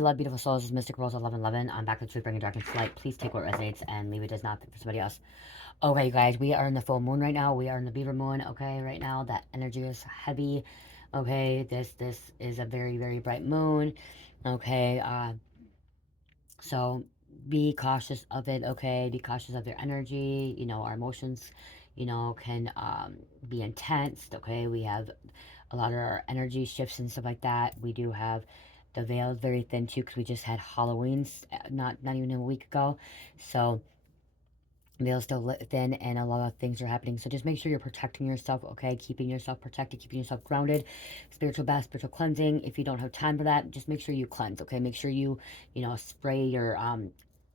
love, beautiful souls. This is Mystic Rose 1111. I'm back with Truth Bringing Darkness to Light. Please take what resonates and leave it does not fit for somebody else. Okay, you guys, we are in the full moon right now. We are in the Beaver moon. Okay, right now that energy is heavy. Okay, this is a very, very bright moon. Okay, so be cautious of it. Okay, be cautious of your energy. You know, our emotions, can be intense. Okay, we have a lot of our energy shifts and stuff like that. We do have the veil is very thin too because we just had Halloween's not even a week ago, so veil's still thin and a lot of things are happening. So just make sure you're protecting yourself, okay? Keeping yourself protected, keeping yourself grounded. Spiritual bath, spiritual cleansing. If you don't have time for that, just make sure you cleanse, okay? Make sure you spray your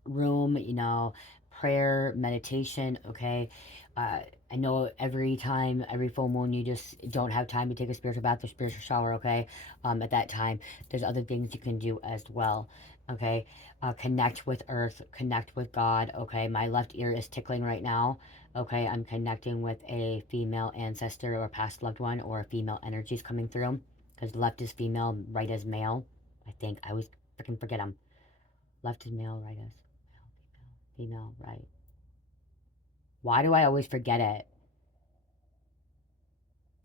room, prayer, meditation, okay? I know every time, every full moon, you just don't have time to take a spiritual bath or spiritual shower, okay? At that time, there's other things you can do as well, okay? Connect with earth, connect with God, okay? My left ear is tickling right now, okay? I'm connecting with a female ancestor or past loved one, or a female energy is coming through, because left is female, right is male. I think I always freaking forget them. Left is male, right is male, female, right. Why do I always forget it?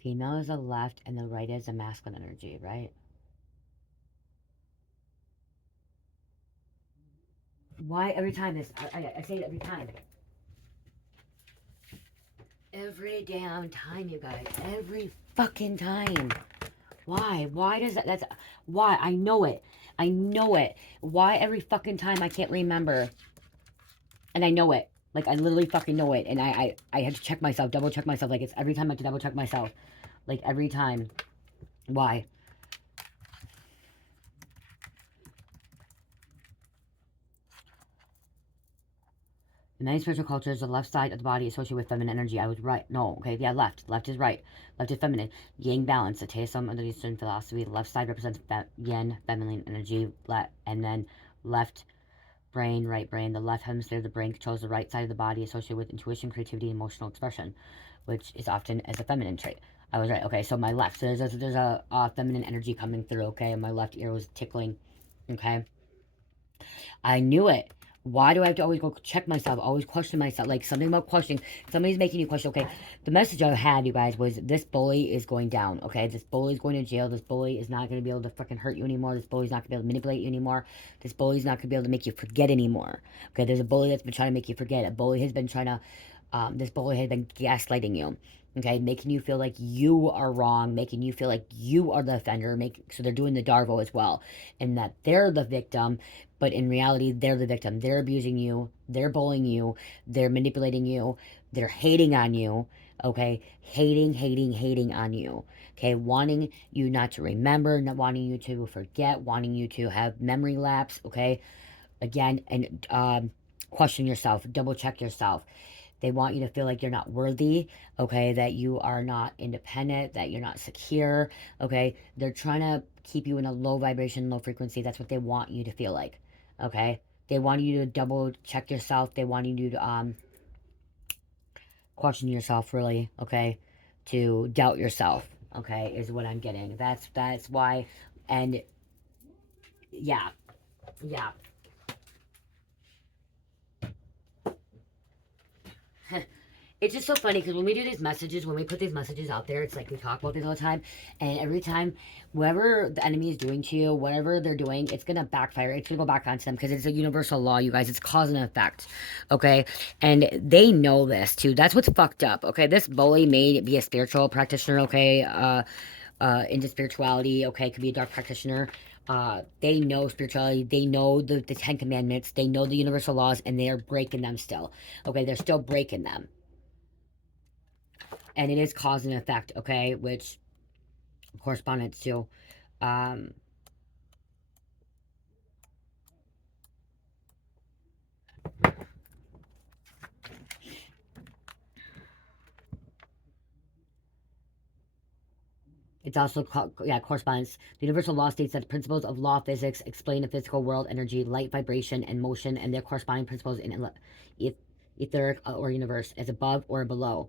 Female is the left and the right is the masculine energy, right? Why every time this? I say it every time. Every damn time, you guys. Every fucking time. Why? Why does that? That's why. I know it. I know it. Why every fucking time I can't remember? And I know it. Like, I literally fucking know it. And I had to check myself, double check myself. Like, it's every time I have to double check myself. Like, every time. Why? In many spiritual cultures, the left side of the body is associated with feminine energy. I was right. No, okay, yeah, left. Left is right. Left is feminine. Yang balance, the Taoism of the Eastern philosophy. The left side represents yin, feminine energy. And then left brain, right brain. The left hemisphere of the brain controls the right side of the body, associated with intuition, creativity, and emotional expression, which is often as a feminine trait. I was right. Okay, so my left. So there's a feminine energy coming through. Okay, and my left ear was tickling. Okay, I knew it. Why do I have to always go check myself, always question myself? Like, something about questioning. Somebody's making you question, okay, the message I had, you guys, was this bully is going down, okay? This bully is going to jail. This bully is not going to be able to fucking hurt you anymore. This bully's not going to be able to manipulate you anymore. This bully's not going to be able to make you forget anymore. Okay, there's a bully that's been trying to make you forget. A bully has been trying to, this bully has been gaslighting you. Okay, making you feel like you are wrong, making you feel like you are the offender, so they're doing the Darvo as well, and that they're the victim, but in reality, they're the victim. They're abusing you, they're bullying you, they're manipulating you, they're hating on you, okay? Hating, hating, hating on you, okay? Wanting you not to remember, not wanting you to forget, wanting you to have memory lapse, okay? Again, and question yourself, double check yourself. They want you to feel like you're not worthy, okay? That you are not independent, that you're not secure, okay? They're trying to keep you in a low vibration, low frequency. That's what they want you to feel like, okay? They want you to double check yourself. They want you to question yourself, really, okay? To doubt yourself, okay? Is what I'm getting. That's why, and yeah, yeah. It's just so funny because when we do these messages, when we put these messages out there, it's like we talk about this all the time. And every time, whatever the enemy is doing to you, whatever they're doing, it's going to backfire. It's going to go back onto them because it's a universal law, you guys. It's cause and effect. Okay. And they know this too. That's what's fucked up. Okay. This bully may be a spiritual practitioner. Okay. Into spirituality. Okay. Could be a dark practitioner. They know spirituality. They know the 10 commandments. They know the universal laws and they are breaking them still. Okay. They're still breaking them. And it is cause and effect, okay, which correspondence to it's also correspondence. The universal law states that the principles of law physics explain the physical world, energy, light, vibration, and motion, and their corresponding principles in etheric or universe as above or below.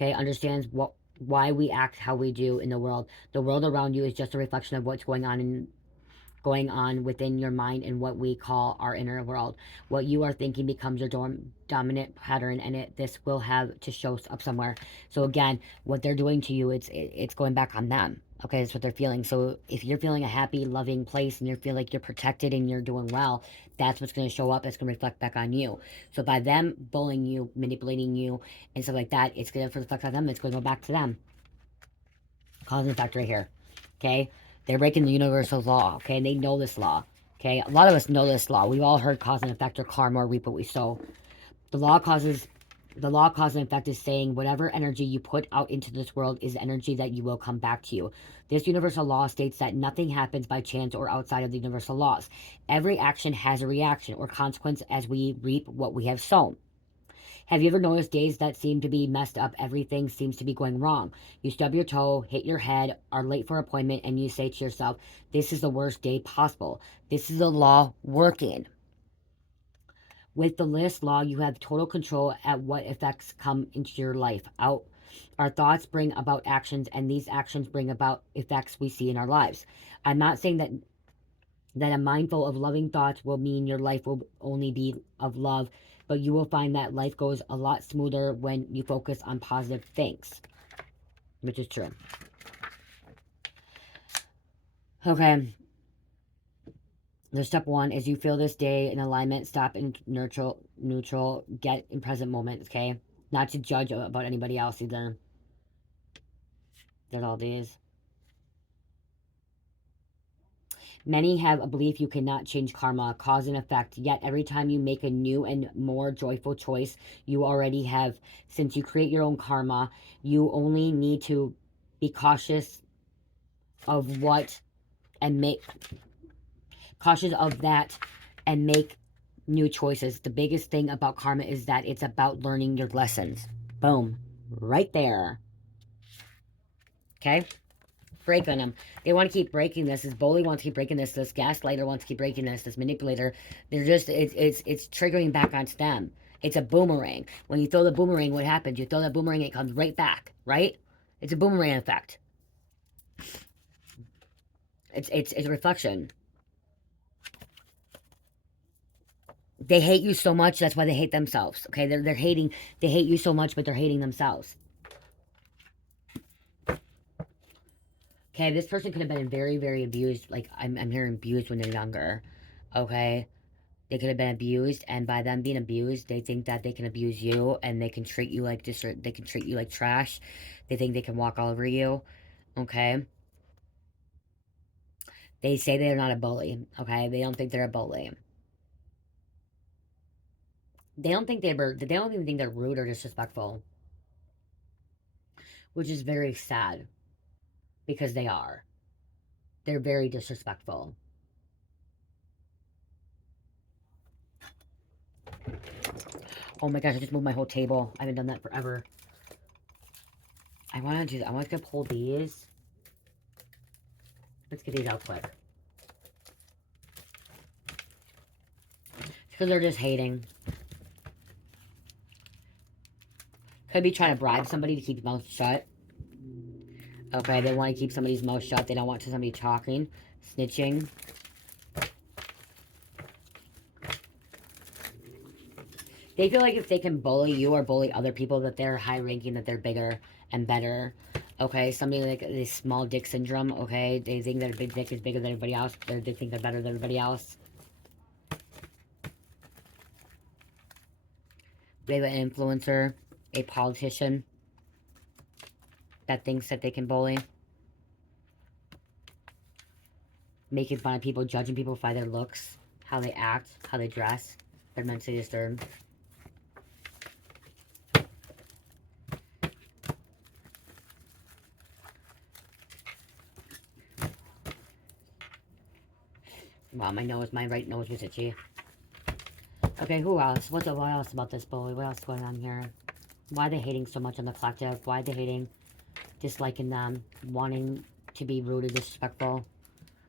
Okay, understands why we act how we do in the world. The world around you is just a reflection of what's going on going on within your mind and what we call our inner world. What you are thinking becomes your dominant pattern, and this will have to show up somewhere. So again, what they're doing to you, it's going back on them. Okay, that's what they're feeling. So if you're feeling a happy, loving place and you feel like you're protected and you're doing well, that's what's going to show up. It's going to reflect back on you. So by them bullying you, manipulating you, and stuff like that, it's going to reflect on them. It's going to go back to them. Cause and effect right here. Okay? They're breaking the universal law. Okay? And they know this law. Okay? A lot of us know this law. We've all heard cause and effect or karma or reap what we sow. The law causes the law cause and effect is saying whatever energy you put out into this world is energy that you will come back to you. This universal law states that nothing happens by chance or outside of the universal laws. Every action has a reaction or consequence as we reap what we have sown. Have you ever noticed days that seem to be messed up? Everything seems to be going wrong. You stub your toe, hit your head, are late for an appointment, and you say to yourself, this is the worst day possible. This is the law working. With the list law, you have total control at what effects come into your life. Our thoughts bring about actions, and these actions bring about effects we see in our lives. I'm not saying that a mindful of loving thoughts will mean your life will only be of love, but you will find that life goes a lot smoother when you focus on positive things, which is true. Okay. The step one is you feel this day in alignment, stop in neutral, get in present moment, okay? Not to judge about anybody else either. That's all these. Many have a belief you cannot change karma, cause and effect, yet every time you make a new and more joyful choice, you already have, since you create your own karma, you only need to be cautious of what and make cautious of that and make new choices. The biggest thing about karma is that it's about learning your lessons. Boom. Right there. Okay? Break on them. They want to keep breaking this. This bully wants to keep breaking this. This gaslighter wants to keep breaking this. This manipulator. They're just, it's triggering back onto them. It's a boomerang. When you throw the boomerang, what happens? You throw that boomerang, it comes right back, right? It's a boomerang effect. It's a reflection. They hate you so much, that's why they hate themselves. Okay, they're hating. They hate you so much, but they're hating themselves. Okay, this person could have been very, very abused. Like I'm hearing abused when they're younger. Okay, they could have been abused, and by them being abused, they think that they can abuse you, and they can treat you like this, or they can treat you like trash. They think they can walk all over you. Okay, they say they're not a bully. Okay, they don't think they're a bully. They don't think they don't even think they're rude or disrespectful, which is very sad because they are. They're very disrespectful. Oh my gosh, I just moved my whole table. I haven't done that forever. I want to do that. I want to pull these. Let's get these out quick. Because they're just hating. Could be trying to bribe somebody to keep their mouth shut. Okay, they want to keep somebody's mouth shut. They don't want somebody talking, snitching. They feel like if they can bully you or bully other people, that they're high ranking, that they're bigger and better. Okay, something like this small dick syndrome. Okay, they think their big dick is bigger than everybody else. They think they're better than everybody else. They have an influencer, a politician that thinks that they can bully. Making fun of people, judging people by their looks, how they act, how they dress. They're mentally disturbed. Wow, my right nose was itchy. Okay, who else? What else about this bully? What else is going on here? Why are they hating so much on the collective? Why are they hating, disliking them, wanting to be rude or disrespectful?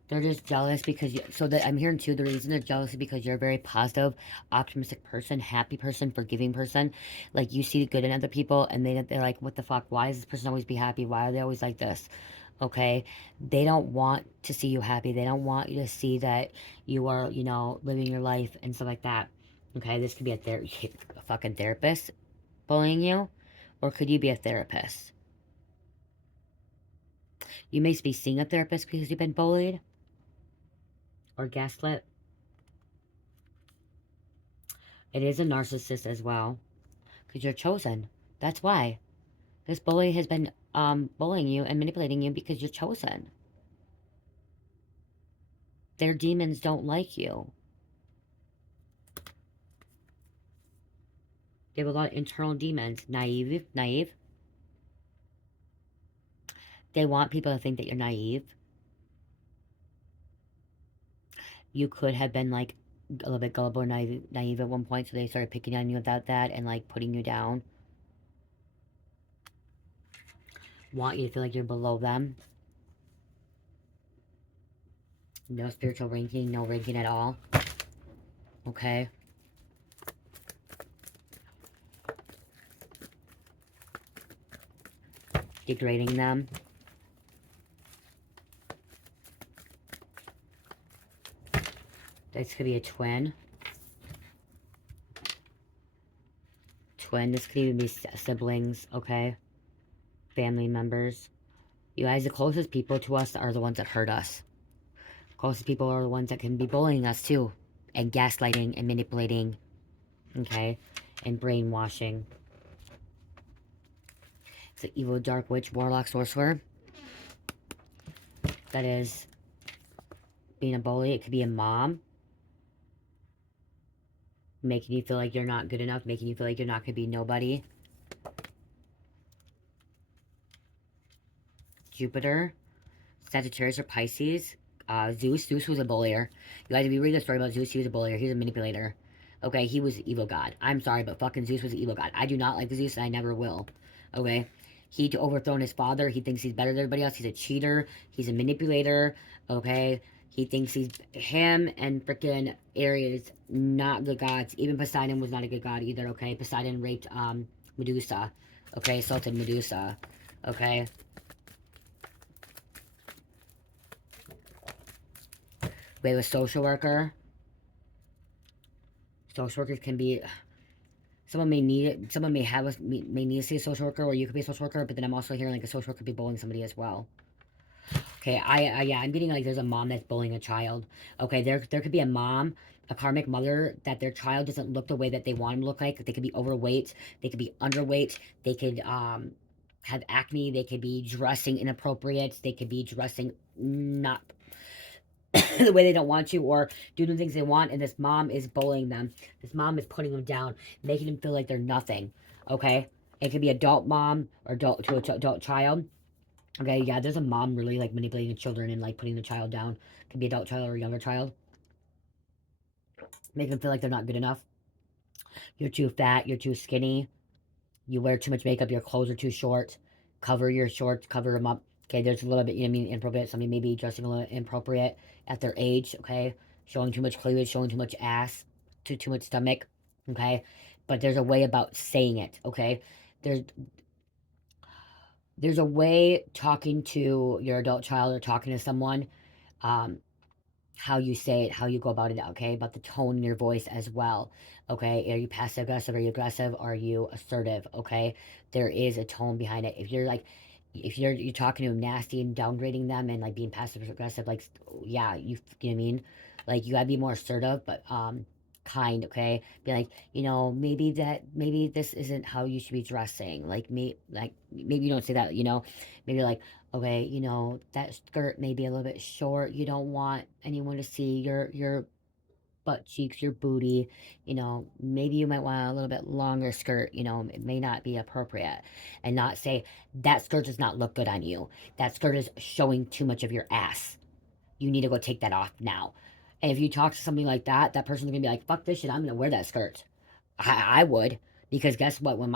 They're just jealous because I'm hearing too, the reason they're jealous is because you're a very positive, optimistic person, happy person, forgiving person. Like, you see the good in other people, and they're like, what the fuck? Why does this person always be happy? Why are they always like this? Okay? They don't want to see you happy. They don't want you to see that you are, you know, living your life and stuff like that. Okay? This could be a fucking therapist bullying you, or could you be a therapist? You may be seeing a therapist because you've been bullied or gaslit. It is a narcissist as well because you're chosen. That's why. This bully has been bullying you and manipulating you because you're chosen. Their demons don't like you. They have a lot of internal demons. Naive. They want people to think that you're naive. You could have been like a little bit gullible or naive at one point, so they started picking on you about that and like putting you down. Want you to feel like you're below them. No spiritual ranking, no ranking at all. Okay. Degrading them. This could be a twin. This could even be siblings, okay? Family members. You guys, the closest people to us are the ones that hurt us. Closest people are the ones that can be bullying us too. And gaslighting and manipulating, okay? And brainwashing. It's an evil, dark witch, warlock, sorcerer. That is being a bully. It could be a mom. Making you feel like you're not good enough. Making you feel like you're not going to be nobody. Jupiter. Sagittarius or Pisces. Zeus. Zeus was a bullier. You guys, if you read the story about Zeus, he was a bullier. He was a manipulator. Okay, he was an evil god. I'm sorry, but fucking Zeus was an evil god. I do not like Zeus, and I never will. Okay? He overthrown his father. He thinks he's better than everybody else. He's a cheater. He's a manipulator. Okay? He thinks he's him and freaking Ares, not good gods. Even Poseidon was not a good god either, okay? Poseidon raped Medusa. Okay, assaulted Medusa. Okay? We have a social worker. Social workers can be, someone may need it. Someone may have may need to see a social worker, or you could be a social worker. But then I'm also hearing like a social worker could be bullying somebody as well. Okay, yeah, I'm getting like there's a mom that's bullying a child. Okay, there could be a mom, a karmic mother, that their child doesn't look the way that they want them to look like. They could be overweight. They could be underweight. They could have acne. They could be dressing inappropriate. They could be dressing not the way they don't want to, or doing the things they want, and this mom is bullying them. This mom is putting them down, making them feel like they're nothing. Okay? It could be adult mom or adult child. Okay, yeah, there's a mom really like manipulating the children and like putting the child down. Could be adult child or a younger child. Making them feel like they're not good enough. You're too fat, you're too skinny, you wear too much makeup, your clothes are too short. Cover your shorts, cover them up. Okay, there's a little bit, you know what I mean, inappropriate. Somebody may be dressing a little inappropriate at their age, okay? Showing too much cleavage, showing too much ass, too much stomach, okay? But there's a way about saying it, okay? There's there's a way talking to your adult child or talking to someone, um, how you say it, how you go about it, okay? About the tone in your voice as well, okay? Are you passive aggressive? Are you aggressive? Are you assertive? Okay, there is a tone behind it. If you're like, if you're talking to them nasty and downgrading them and like being passive aggressive, like yeah, you know what I mean? Like you gotta be more assertive, but kind, okay? Be like, you know, maybe this isn't how you should be dressing. Like maybe you don't say that, you know, maybe like, okay, you know, that skirt may be a little bit short. You don't want anyone to see your butt cheeks, your booty. You know, maybe you might want a little bit longer skirt. You know, it may not be appropriate. And not say, that skirt does not look good on you. That skirt is showing too much of your ass. You need to go take that off now. And if you talk to somebody like that, that person's gonna be like, fuck this shit, I'm gonna wear that skirt. I would. Because guess what? When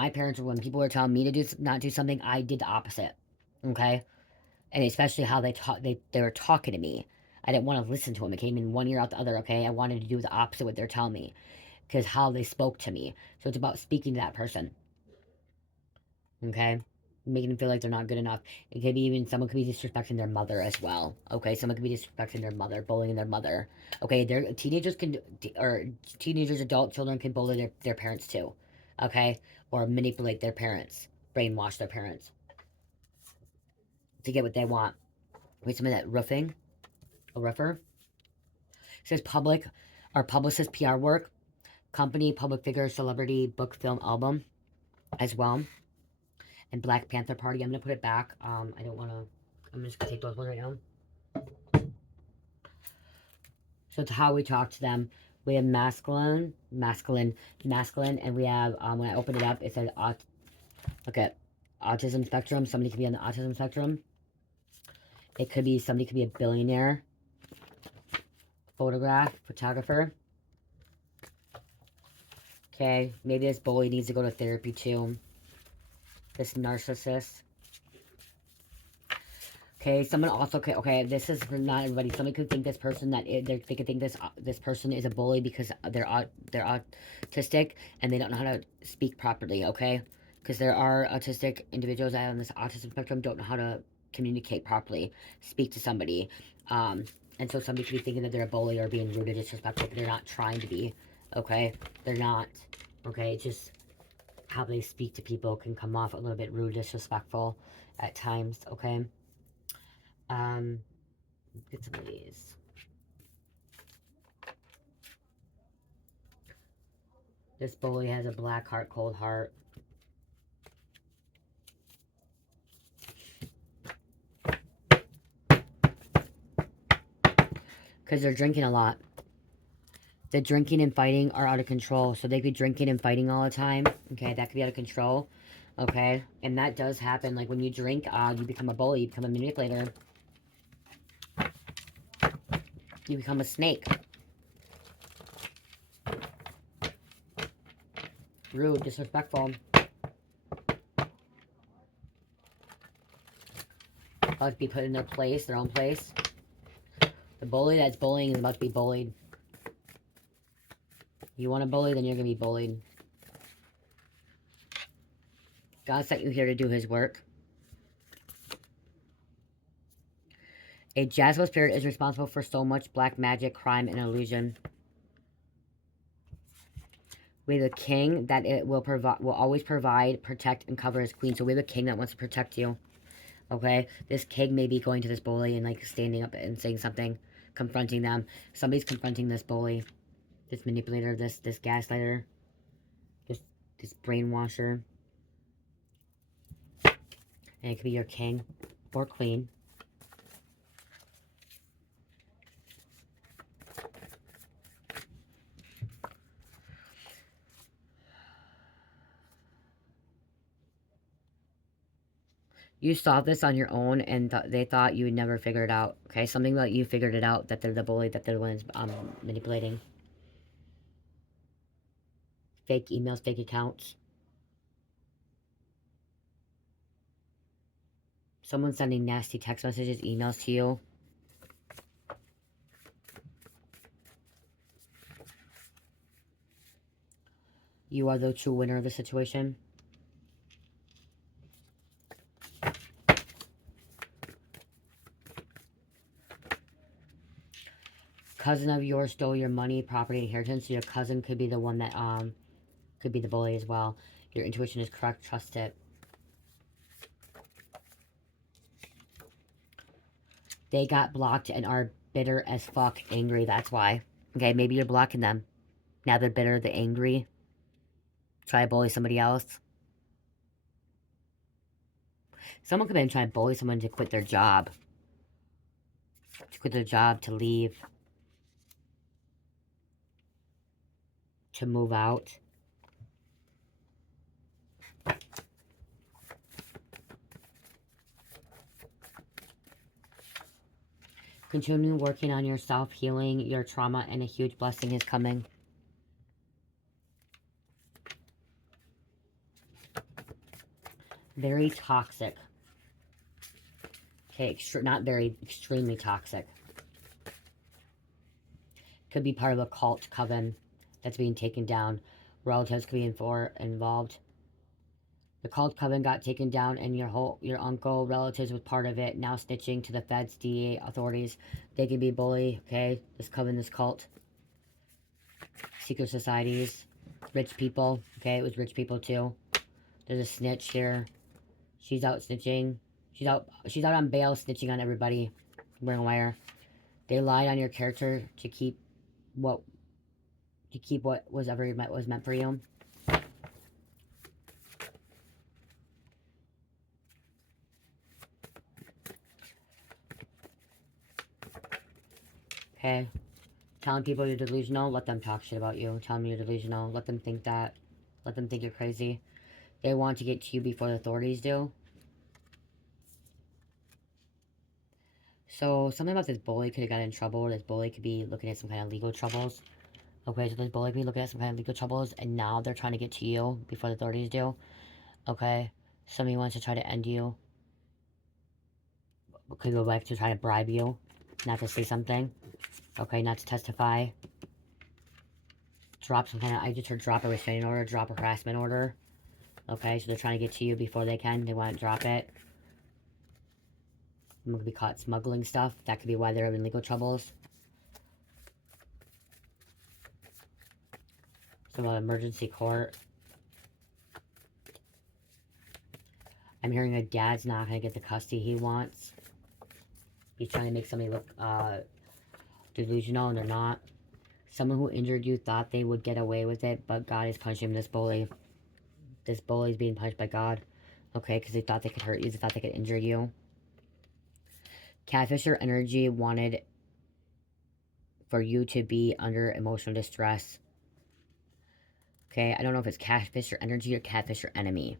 people were telling me to not do something, I did the opposite. Okay? And especially how they were talking to me. I didn't want to listen to them. It came in one ear out the other, okay? I wanted to do the opposite of what they're telling me. Because how they spoke to me. So it's about speaking to that person. Okay? making them feel like they're not good enough. It could be even someone could be disrespecting their mother as well. Okay, someone could be disrespecting their mother, bullying their mother. Okay, they're teenagers can or teenagers, adult children can bully their parents too. Okay, or manipulate their parents, brainwash their parents to get what they want. Wait, some of that roofing, a roofer. It says public or publicist PR work, company, public figure, celebrity, book, film, album, as well. And Black Panther Party. I'm gonna put it back. I don't want to. I'm just gonna take those ones right now. So it's how we talk to them. We have masculine, and we have, when I open it up, it says, okay, autism spectrum. Somebody could be on the autism spectrum. It could be, somebody could be a billionaire, photographer. Okay, maybe this bully needs to go to therapy too. This narcissist. Okay, someone also could, okay, this is for not everybody. Somebody could think this person they could think this person is a bully because they're autistic and they don't know how to speak properly, okay? Because there are autistic individuals that on this autism spectrum don't know how to communicate properly, speak to somebody. And so somebody could be thinking that they're a bully or being rude or disrespectful, but they're not trying to be, okay? They're not, okay? It's just how they speak to people can come off a little bit rude, disrespectful at times, okay? Get some of these. This bully has a black heart, cold heart. Because they're drinking a lot. The drinking and fighting are out of control. So they could be drinking and fighting all the time. Okay, that could be out of control. Okay, and that does happen. Like when you drink, you become a bully, you become a manipulator. You become a snake. Rude, disrespectful. About to be put in their place, their own place. The bully that's bullying is about to be bullied. You want to bully, then you're going to be bullied. God sent you here to do his work. A Jezebel spirit is responsible for so much black magic, crime, and illusion. We have a king that it will always provide, protect, and cover his queen. So we have a king that wants to protect you. Okay? This king may be going to this bully and like standing up and saying something, confronting them. Somebody's confronting this bully, this manipulator, this gaslighter, this brainwasher. And it could be your king or queen. You solved this on your own, and they thought you would never figure it out. Okay, something about you figured it out, that they're the bully, that they're the ones manipulating. Fake emails, fake accounts. Someone's sending nasty text messages, emails to you. You are the true winner of the situation. Cousin of yours stole your money, property, inheritance. So your cousin could be the one that could be the bully as well. Your intuition is correct. Trust it. They got blocked and are bitter as fuck, angry. That's why. Okay, maybe you're blocking them. Now they're bitter, they're angry. Try to bully somebody else. Someone could have been trying to bully someone to quit their job. To quit their job, to leave. To move out. Continue working on yourself, healing your trauma, and a huge blessing is coming. Very toxic. Okay, not very, extremely toxic. Could be part of a cult coven that's being taken down. Relatives could be involved. The cult coven got taken down, and your uncle relatives was part of it. Now snitching to the feds, DA authorities. They can be bully. Okay, this coven, this cult, secret societies, rich people. Okay, it was rich people too. There's a snitch here. She's out snitching. She's out on bail, snitching on everybody. Wearing a wire. They lied on your character to keep what was meant for you. Okay. Telling people you're delusional, let them talk shit about you. Tell them you're delusional. Let them think that. Let them think you're crazy. They want to get to you before the authorities do. So, something about this bully could have got in trouble, or this bully could be looking at some kind of legal troubles. Okay, so this bully could be looking at some kind of legal troubles, and now they're trying to get to you before the authorities do. Okay? Somebody wants to try to end you. Could go back to try to bribe you. Not to say something. Okay, not to testify. Drop some kind of, I just heard drop a restraining order, drop a harassment order. Okay, so they're trying to get to you before they can. They want to drop it. I'm going to be caught smuggling stuff. That could be why they're in legal troubles. Some emergency court. I'm hearing a dad's not going to get the custody he wants. He's trying to make somebody look delusional, and they're not. Someone who injured you thought they would get away with it, but God is punishing this bully. This bully is being punished by God. Okay, because they thought they could hurt you. They thought they could injure you. Catfisher energy wanted for you to be under emotional distress. Okay, I don't know if it's catfisher energy or catfisher enemy.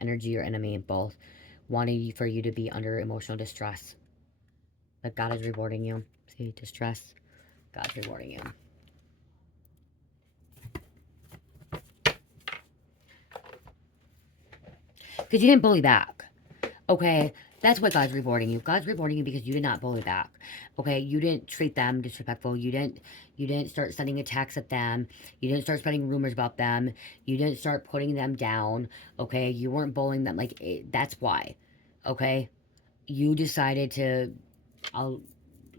Energy or enemy, both. Wanting for you to be under emotional distress. But God is rewarding you. See, distress. God's rewarding you. Because you didn't bully back. Okay, that's what God's rewarding you. God's rewarding you because you did not bully back. Okay, you didn't treat them disrespectful. You didn't start sending attacks at them. You didn't start spreading rumors about them. You didn't start putting them down. Okay, you weren't bullying them. That's why. Okay, you decided to, I'll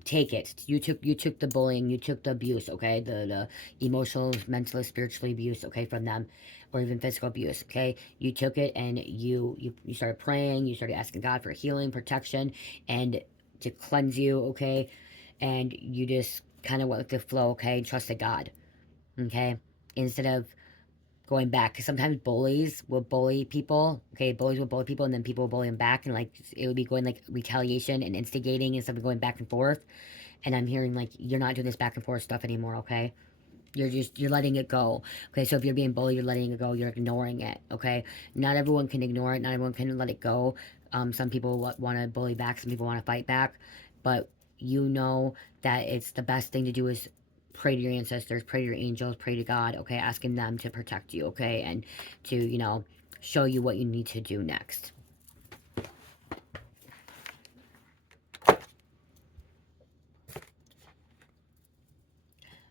take it. You took the bullying, you took the abuse, okay? The emotional, mental, spiritual abuse, okay, from them, or even physical abuse, okay? You took it and you started praying, you started asking God for healing, protection, and to cleanse you, okay? And you just kind of went with the flow, okay? Trusted God, okay? Instead of going back, because sometimes bullies will bully people, okay? Bullies will bully people, and then people will bully them back, and it would be going retaliation and instigating instead of going back and forth. And I'm hearing you're not doing this back and forth stuff anymore, okay? You're letting it go. Okay, so if you're being bullied, you're letting it go, you're ignoring it, okay? Not everyone can ignore it, not everyone can let it go. Some people want to bully back, some people want to fight back, but you know that it's the best thing to do is pray to your ancestors, pray to your angels, pray to God, okay? Asking them to protect you, okay? And to, show you what you need to do next.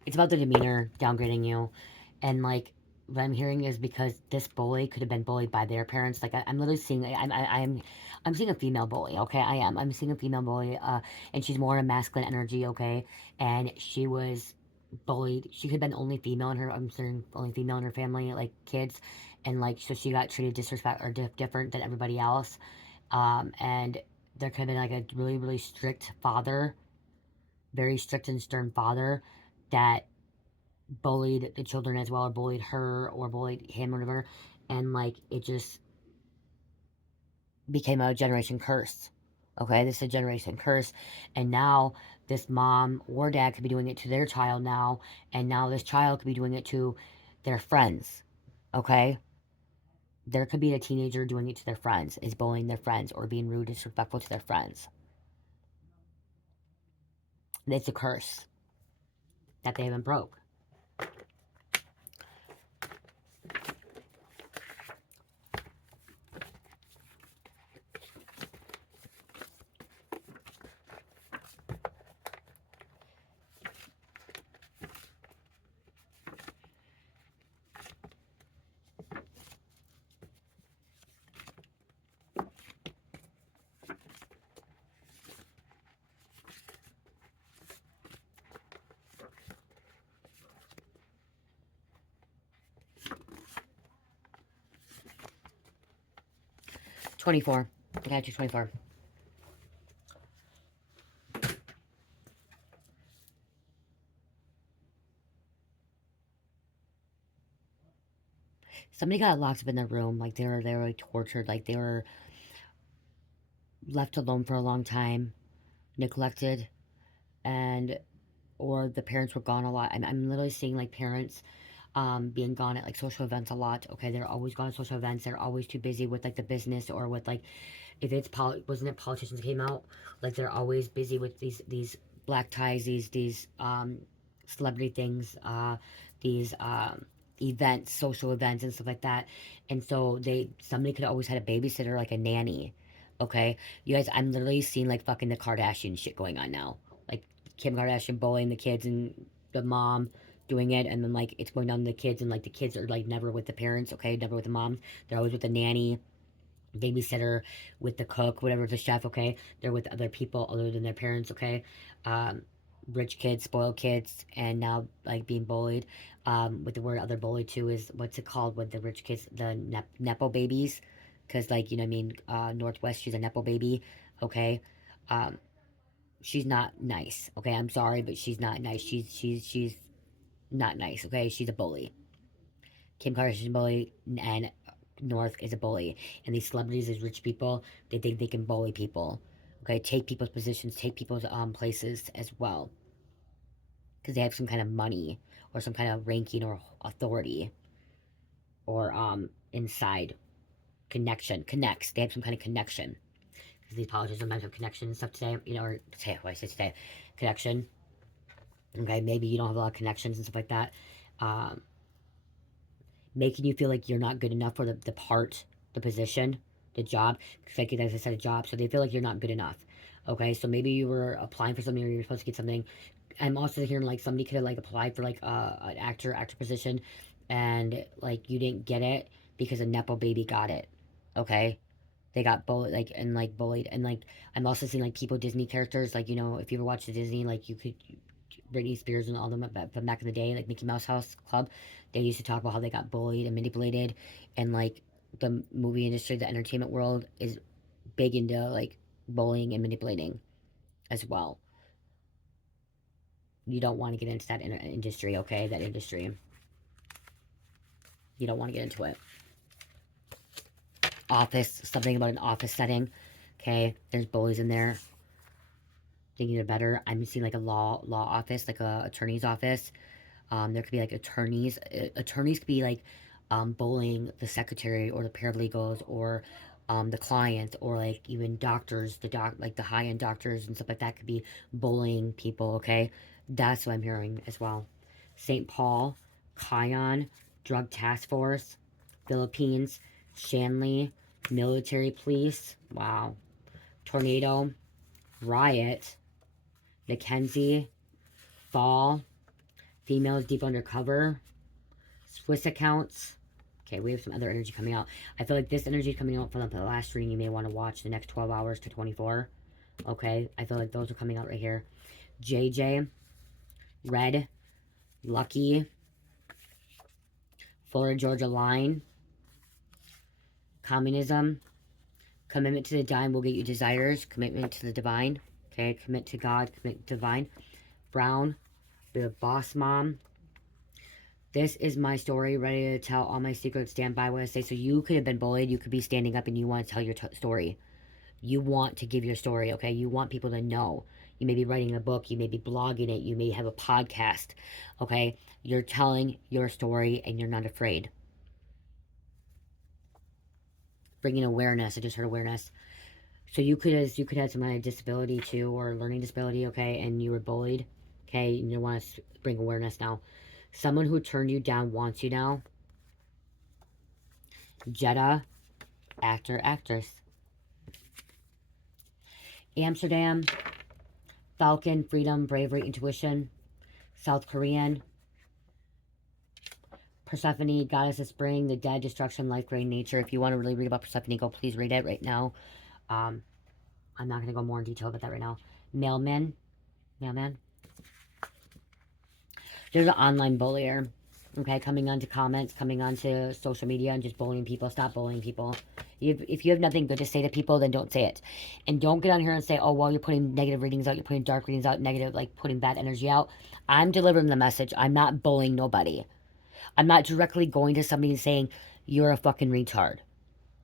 It's about the demeanor downgrading you. And what I'm hearing is because this bully could have been bullied by their parents. I'm literally seeing, I'm seeing a female bully, okay? I'm seeing a female bully, and she's more a masculine energy, okay? And she was bullied. She could have been only female in her, I'm saying only female in her family, kids. And so she got treated disrespect or different than everybody else. And there could have been a really, really strict father, very strict and stern father that bullied the children as well, or bullied her, or bullied him, or whatever, and it just became a generation curse. Okay, this is a generation curse, and now this mom or dad could be doing it to their child now, and now this child could be doing it to their friends. Okay, there could be a teenager doing it to their friends, is bullying their friends, or being rude, disrespectful to their friends. It's a curse that they haven't broke. 24. I gotta choose 24. Somebody got locked up in their room. Like they were like, tortured. Like they were left alone for a long time, neglected, and or the parents were gone a lot. I'm literally seeing like parents being gone at like social events a lot. Okay, they're always gone at social events. They're always too busy with like the business or with like if it's wasn't it politicians came out, like they're always busy with these black ties, these celebrity things, these events, social events and stuff like that. And so somebody could always had a babysitter, like a nanny. Okay, you guys, I'm literally seeing like fucking the Kardashian shit going on now. Like Kim Kardashian bullying the kids and the mom doing it, and then like it's going down to the kids, and like the kids are like never with the parents. Okay, never with the mom. They're always with the nanny, babysitter, with the cook, whatever, the chef. Okay, they're with other people other than their parents. Okay, um, rich kids, spoiled kids, and now like being bullied. With the word other bully too is what's it called with the rich kids, the nepo babies, because like you know what I mean. Northwest, she's a nepo baby. Okay, um, she's not nice. Okay, I'm sorry, but she's not nice. She's not nice. Okay, she's a bully. Kim Kardashian's a bully, and North is a bully. And these celebrities, these rich people, they think they can bully people. Okay, take people's positions, take people's places as well, because they have some kind of money or some kind of ranking or authority or inside connection connects. They have some kind of connection. Because these politicians sometimes have connection and stuff today, you know, or today, what I say today, connection. Okay, maybe you don't have a lot of connections and stuff like that. Um, Making you feel like you're not good enough for the part, the position, the job. Like as I said, a job. So they feel like you're not good enough. Okay, so maybe you were applying for something or you were supposed to get something. I'm also hearing like somebody could have like applied for like an actor position, and like you didn't get it because a nepo baby got it. Okay, they got bullied like bullied, and like I'm also seeing like people, Disney characters, like you know if you ever watched the Disney, like you could Britney Spears and all them from back in the day, like Mickey Mouse House Club, they used to talk about how they got bullied and manipulated, and like the movie industry, the entertainment world is big into like bullying and manipulating as well. You don't want to get into that industry, okay? That industry, you don't want to get into it. Office, something about an office setting, okay? There's bullies in there thinking they're better. I'm seeing like a law office, like a attorney's office. There could be like attorneys. Attorneys could be like bullying the secretary or the paralegals or the client, or like even doctors, like the high end doctors and stuff like that could be bullying people. Okay, that's what I'm hearing as well. St. Paul, Kion, Drug Task Force, Philippines, Shanley, military police. Wow, tornado, riot, Mackenzie, fall, females deep undercover, Swiss accounts. Okay, we have some other energy coming out. I feel like this energy is coming out from the last reading you may want to watch the next 12 hours to 24. Okay, I feel like those are coming out right here. JJ, Red, Lucky, Florida Georgia Line, Communism, Commitment to the Divine will get you desires, Commitment to the Divine. Okay, commit to God, commit to divine. Brown, the Boss Mom. This is my story, ready to tell all my secrets, stand by what I say. So you could have been bullied, you could be standing up and you want to tell your story. You want to give your story, okay? You want people to know. You may be writing a book, you may be blogging it, you may have a podcast, okay? You're telling your story and you're not afraid. Bringing awareness, I just heard awareness. So you could have some kind of disability too, or learning disability, okay? And you were bullied, okay? And you want to bring awareness now. Someone who turned you down wants you now. Jetta, actor, actress. Amsterdam, Falcon, freedom, bravery, intuition. South Korean, Persephone, goddess of spring, the dead, destruction, life, great nature. If you want to really read about Persephone, go please read it right now. I'm not going to go more in detail about that right now. Mailman. There's an online bullier. Okay, coming onto comments, coming onto social media and just bullying people. Stop bullying people. If you have nothing good to say to people, then don't say it. And don't get on here and say, oh, well, you're putting negative readings out, you're putting dark readings out, negative, like putting bad energy out. I'm delivering the message. I'm not bullying nobody. I'm not directly going to somebody and saying, you're a fucking retard.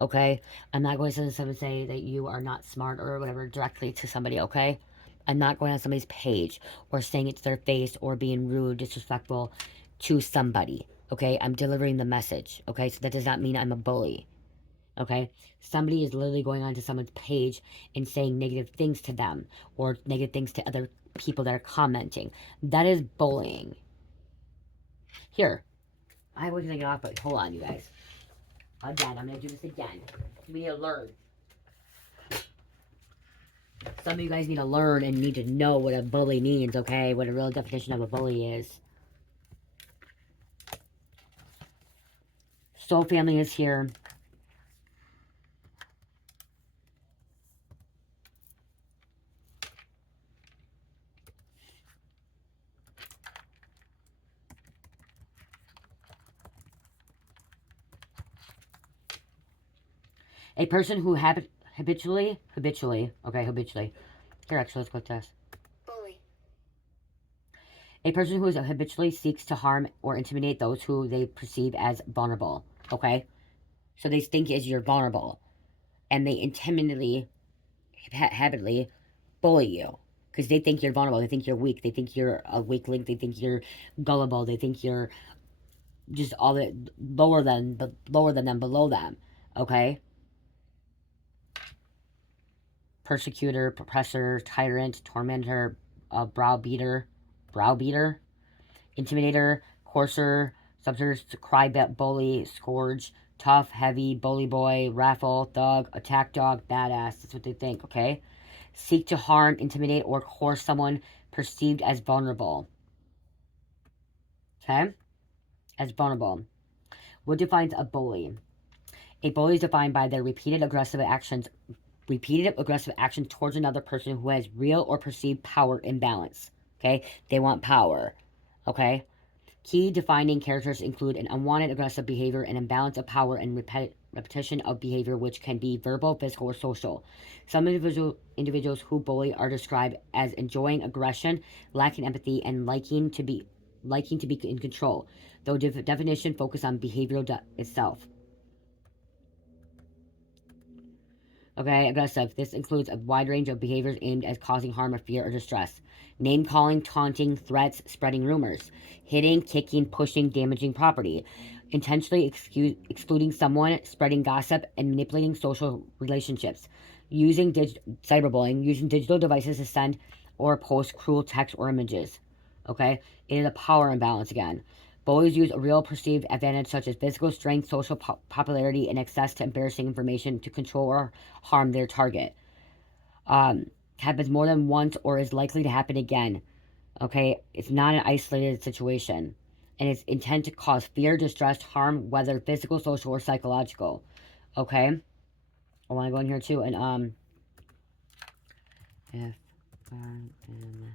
Okay? I'm not going to someone and say that you are not smart or whatever directly to somebody, okay? I'm not going on somebody's page or saying it to their face or being rude, disrespectful to somebody, okay? I'm delivering the message, okay? So that does not mean I'm a bully, okay? Somebody is literally going onto someone's page and saying negative things to them or negative things to other people that are commenting. That is bullying. Here, I was gonna get off, but hold on, you guys. Again, I'm gonna do this again. We need to learn. Some of you guys need to learn and need to know what a bully means, okay? What a real definition of a bully is. Soul Family is here. A person who habitually, okay. Here, actually, let's go to this. Bully. A person who is habitually seeks to harm or intimidate those who they perceive as vulnerable, okay? So they think as you're vulnerable. And they intimidately, habitually bully you. Because they think you're vulnerable. They think you're weak. They think you're a weakling. They think you're gullible. They think you're just all the lower than them, below them, okay? Persecutor, oppressor, tyrant, tormentor, browbeater, intimidator, coarser, substance, cry bully, scourge, tough, heavy, bully boy, raffle, thug, attack dog, badass. That's what they think, okay? Seek to harm, intimidate, or coerce someone perceived as vulnerable. Okay? As vulnerable. What defines a bully? A bully is defined by their repeated aggressive action towards another person who has real or perceived power imbalance. Okay? They want power. Okay? Key defining characters include an unwanted aggressive behavior, an imbalance of power, and repetition of behavior, which can be verbal, physical, or social. Some individuals who bully are described as enjoying aggression, lacking empathy, and liking to be in control. Though definition focus on behavioral itself. Okay, aggressive. This includes a wide range of behaviors aimed at causing harm or fear or distress. Name calling, taunting, threats, spreading rumors. Hitting, kicking, pushing, damaging property. Intentionally excluding someone, spreading gossip, and manipulating social relationships. Using cyberbullying, using digital devices to send or post cruel text or images. Okay, it is a power imbalance again. Bullies use a real perceived advantage such as physical strength, social popularity, and access to embarrassing information to control or harm their target. Happens more than once or is likely to happen again. Okay, it's not an isolated situation. And it's intent to cause fear, distress, harm, whether physical, social, or psychological. Okay? I want to go in here too and if I am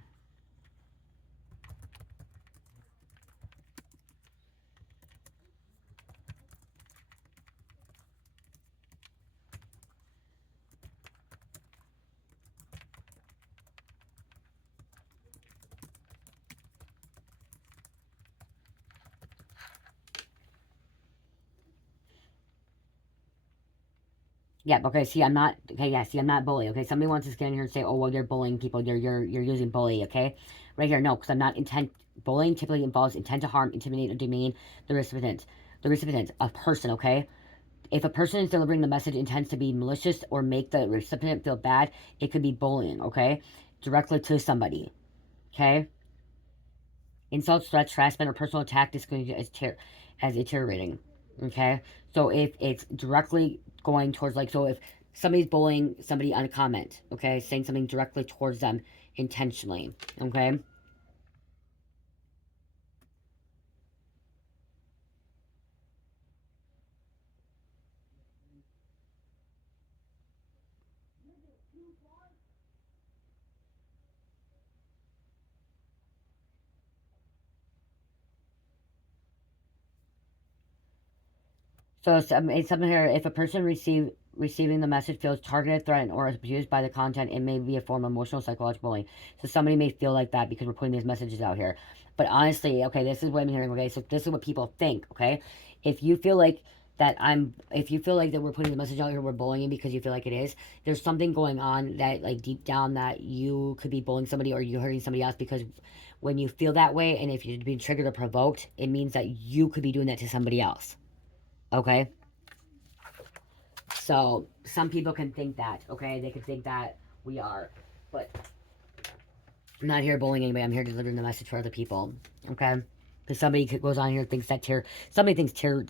yeah, okay, see, I'm not, okay, yeah, see, I'm not bully, okay? Somebody wants to get in here and say, oh, well, you're bullying people, you're using bully, okay? Right here, no, because I'm not bullying typically involves intent to harm, intimidate, or demean the recipient. A person, okay? If a person is delivering the message intends to be malicious or make the recipient feel bad, it could be bullying, okay? Directly to somebody, okay? Insults, threats, harassment, or personal attack discriminated as deteriorating. Okay? So if it's directly going towards, like, so if somebody's bullying somebody on a comment, okay, saying something directly towards them intentionally, okay? So it's something here. If a person receiving the message feels targeted, threatened, or abused by the content, it may be a form of emotional psychological bullying. So somebody may feel like that because we're putting these messages out here. But honestly, okay, this is what I'm hearing. Okay, so this is what people think. Okay, if you feel like if you feel like that we're putting the message out here, we're bullying because you feel like it is. There's something going on that, like, deep down, that you could be bullying somebody or you're hurting somebody else, because when you feel that way and if you're being triggered or provoked, it means that you could be doing that to somebody else. Okay. So some people can think that, okay? They can think that we are. But I'm not here bullying anybody. I'm here delivering the message for other people, okay? Because somebody goes on here and thinks that somebody thinks tarot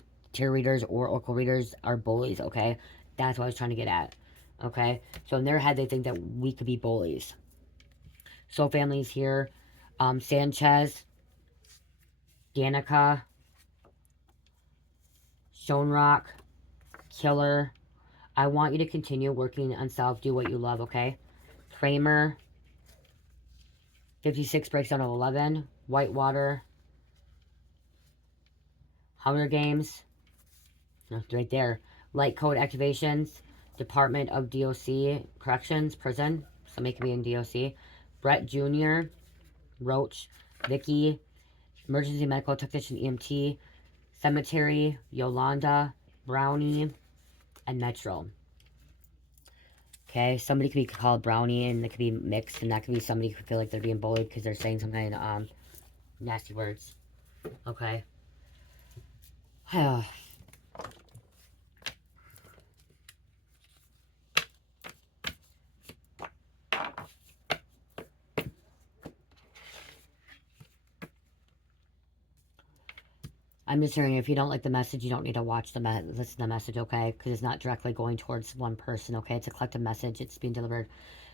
readers or oracle readers are bullies, okay? That's what I was trying to get at, okay? So in their head, they think that we could be bullies. So families here, Sanchez, Danica, Stonerock, Killer. I want you to continue working on self. Do what you love, okay? Kramer, 56 breaks down of 11. Whitewater. Hunger Games. Right there. Light code activations. Department of DOC. Corrections. Prison. Somebody could be in DOC. Brett Jr. Roach. Vicky. Emergency medical technician EMT. Cemetery. Yolanda. Brownie. And Metro. Okay, somebody could be called Brownie and it could be mixed, and that could be somebody who could feel like they're being bullied because they're saying some kind of nasty words. Okay. I'm just hearing, if you don't like the message, you don't need to watch listen to the message, okay? Because it's not directly going towards one person, okay? It's a collective message. It's being delivered.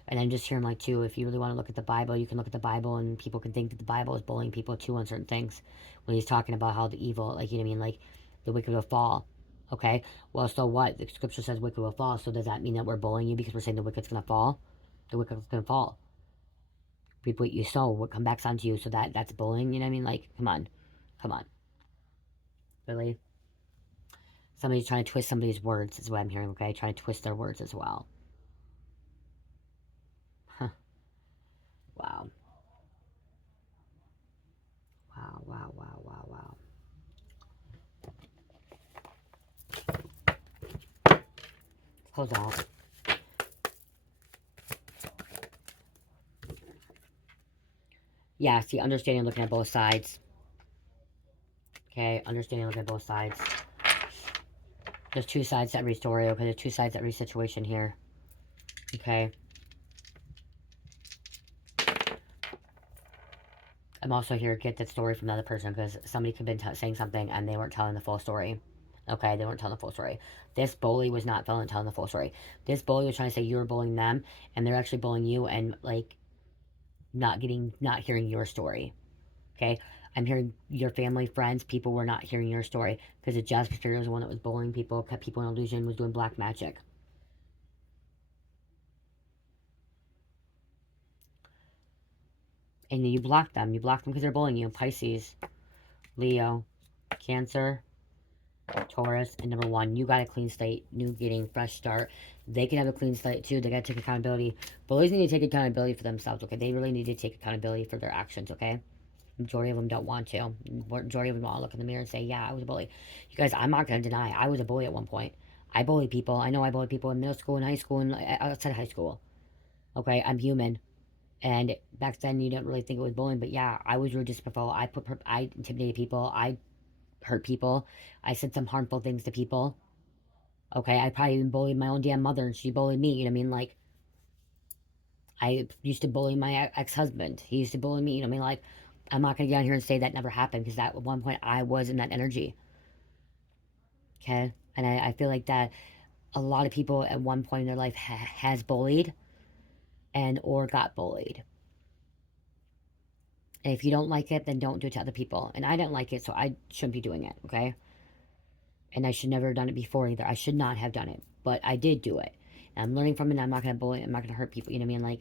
And I'm just hearing, like, too, if you really want to look at the Bible, you can look at the Bible, and people can think that the Bible is bullying people, too, on certain things. When he's talking about how the evil, like, you know what I mean? Like, the wicked will fall, okay? Well, so what? The scripture says wicked will fall, so does that mean that we're bullying you because we're saying the wicked's going to fall? The wicked's going to fall. Reap what you sow, what comes back onto you, so that's bullying, you know what I mean? Like, come on. Come on. Really? Somebody's trying to twist somebody's words is what I'm hearing, okay? Trying to twist their words as well. Huh. Wow. Wow, wow, wow, wow, wow. Close out. Yeah, see, understanding, looking at both sides. Okay, understanding, looking at both sides. There's two sides to every story, okay? There's two sides to every situation here. Okay. I'm also here to get that story from the other person, because somebody could have been saying something and they weren't telling the full story. Okay, they weren't telling the full story. This bully was not telling the full story. This bully was trying to say you were bullying them, and they're actually bullying you, and, like, not hearing your story. Okay, I'm hearing your family, friends, people were not hearing your story, because the Jasper Spirit was the one that was bullying people, kept people in illusion, was doing black magic. And you blocked them. You blocked them because they're bullying you. Pisces, Leo, Cancer, Taurus, and number 1, you got a clean slate, new getting, fresh start. They can have a clean slate too. They got to take accountability. Bullies need to take accountability for themselves, okay? They really need to take accountability for their actions, okay? Majority of them don't want to. Majority of them want to look in the mirror and say, yeah, I was a bully. You guys, I'm not going to deny I was a bully at one point. I bullied people. I know I bullied people in middle school and high school and outside high school. Okay, I'm human. And back then, you didn't really think it was bullying, but yeah, I was rude, disrespectful. I intimidated people. I hurt people. I said some harmful things to people. Okay, I probably even bullied my own damn mother, and she bullied me. You know what I mean? Like, I used to bully my ex-husband. He used to bully me. You know what I mean? Like, I'm not going to get on here and say that never happened, because at one point I was in that energy. Okay? And I feel like that a lot of people at one point in their life has bullied and or got bullied. And if you don't like it, then don't do it to other people. And I didn't like it, so I shouldn't be doing it, okay? And I should never have done it before either. I should not have done it. But I did do it. And I'm learning from it, and I'm not going to bully, I'm not going to hurt people. You know what I mean? Like,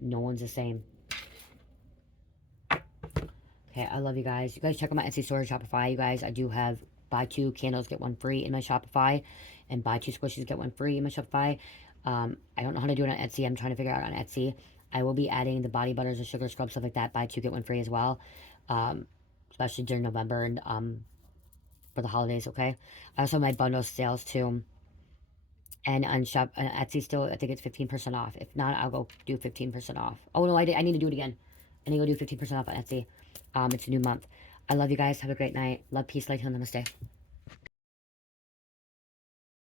no one's the same. Okay, I love you guys. You guys check out my Etsy store, Shopify. You guys, I do have buy 2 candles, get 1 free in my Shopify, and buy 2 squishes, get 1 free in my Shopify. I don't know how to do it on Etsy. I'm trying to figure it out on Etsy. I will be adding the body butters, the sugar scrub, stuff like that. Buy 2, get 1 free as well. Especially during November and for the holidays, okay? I also have my bundle sales too. And on Etsy still, I think it's 15% off. If not, I'll go do 15% off. Oh no, I need to do it again. I need to go do 15% off on Etsy. It's a new month. I love you guys. Have a great night. Love, peace, light, heal, namaste.